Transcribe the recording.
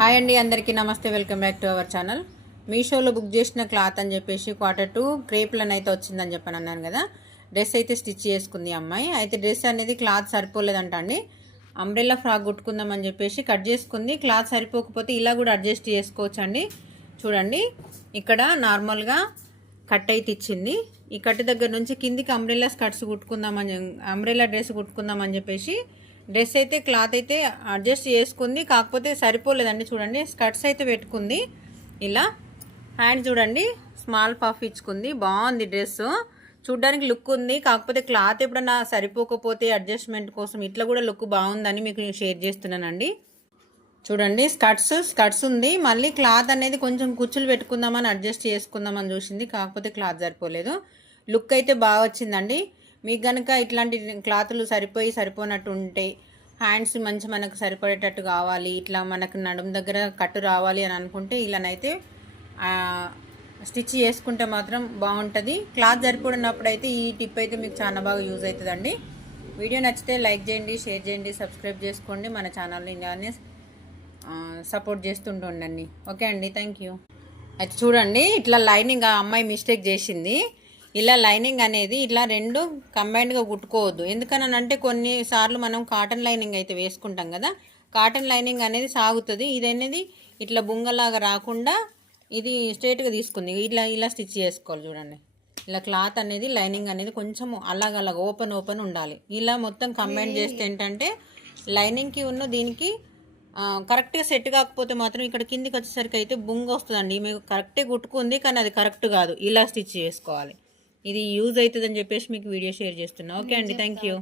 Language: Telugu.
హాయ్ అండి, అందరికీ నమస్తే. Welcome back to our channel. మీషోలో బుక్ చేసిన క్లాత్ అని చెప్పేసి Q2 క్రేప్లను అయితే వచ్చిందని చెప్పని అన్నాను కదా. డ్రెస్ అయితే స్టిచ్ చేసుకుంది అమ్మాయి. అయితే డ్రెస్ అనేది క్లాత్ సరిపోలేదంట అండి. అంబ్రెల్లా ఫ్రాక్ కుట్టుకుందామని చెప్పేసి కట్ చేసుకుంది. క్లాత్ సరిపోకపోతే ఇలా కూడా అడ్జస్ట్ చేసుకోవచ్చు అండి. చూడండి, ఇక్కడ నార్మల్గా కట్ అయితే ఇచ్చింది. ఈ కట్ దగ్గర నుంచి కిందికి అంబ్రెల్లా స్కర్ట్స్ కుట్టుకుందామని, అంబ్రెల్లా డ్రెస్ కుట్టుకుందామని చెప్పేసి డ్రెస్ అయితే క్లాత్ అయితే అడ్జస్ట్ చేసుకుంది. కాకపోతే సరిపోలేదండి. చూడండి, స్కర్ట్స్ అయితే పెట్టుకుంది. ఇలా హ్యాండ్ చూడండి, స్మాల్ పఫ్ ఇచ్చుకుంది. బాగుంది డ్రెస్, చూడడానికి లుక్ ఉంది. కాకపోతే క్లాత్ ఎప్పుడన్నా సరిపోకపోతే అడ్జస్ట్మెంట్ కోసం ఇట్లా కూడా లుక్ బాగుందని మీకు షేర్ చేస్తున్నానండి. చూడండి, స్కర్ట్స్ ఉంది. మళ్ళీ క్లాత్ అనేది కొంచెం కుచ్చులు పెట్టుకుందామని అడ్జస్ట్ చేసుకుందామని చూసింది. కాకపోతే క్లాత్ సరిపోలేదు. లుక్ అయితే బాగా వచ్చిందండి. మీకు కనుక ఇట్లాంటి క్లాతులు సరిపోనట్టు ఉంటే, హ్యాండ్స్ మంచి మనకు సరిపడేటట్టు కావాలి, ఇట్లా మనకు నడుము దగ్గర కట్టు రావాలి అని అనుకుంటే ఇలానైతే స్టిచ్ చేసుకుంటే మాత్రం బాగుంటుంది. క్లాత్ సరిపడినప్పుడు అయితే ఈ టిప్ అయితే మీకు చాలా బాగా యూజ్ అవుతుందండి. వీడియో నచ్చితే లైక్ చేయండి, షేర్ చేయండి, సబ్స్క్రైబ్ చేసుకోండి. మన ఛానల్ని ఇలానే సపోర్ట్ చేస్తుండండి. ఓకే అండి, థ్యాంక్ యూ. అయితే చూడండి, ఇట్లా లైనింగ్ ఆ అమ్మాయి మిస్టేక్ చేసింది. ఇలా లైనింగ్ అనేది ఇట్లా రెండు కంబైన్డ్గా కుట్టుకోవద్దు. ఎందుకనంటే కొన్నిసార్లు మనం కాటన్ లైనింగ్ అయితే వేసుకుంటాం కదా, కాటన్ లైనింగ్ అనేది సాగుతుంది. ఇది అనేది ఇట్లా బుంగలాగా రాకుండా ఇది స్ట్రైట్గా తీసుకుంది. ఇలా స్టిచ్ చేసుకోవాలి. చూడండి, ఇలా క్లాత్ అనేది లైనింగ్ అనేది కొంచెం అలాగ ఓపెన్ ఉండాలి. ఇలా మొత్తం కంబైన్ చేస్తే ఏంటంటే లైనింగ్కి ఉన్న దీనికి కరెక్ట్గా సెట్ కాకపోతే మాత్రం ఇక్కడ కిందికి వచ్చేసరికి అయితే బుంగ వస్తుందండి. మీకు కరెక్టే కుట్టుకుంది, కానీ అది కరెక్ట్ కాదు. ఇలా స్టిచ్ చేసుకోవాలి. ఇది యూజ్ అవుతుందని చెప్పేసి మీకు వీడియో షేర్ చేస్తున్నా. ఓకే అండి, థ్యాంక్ యూ.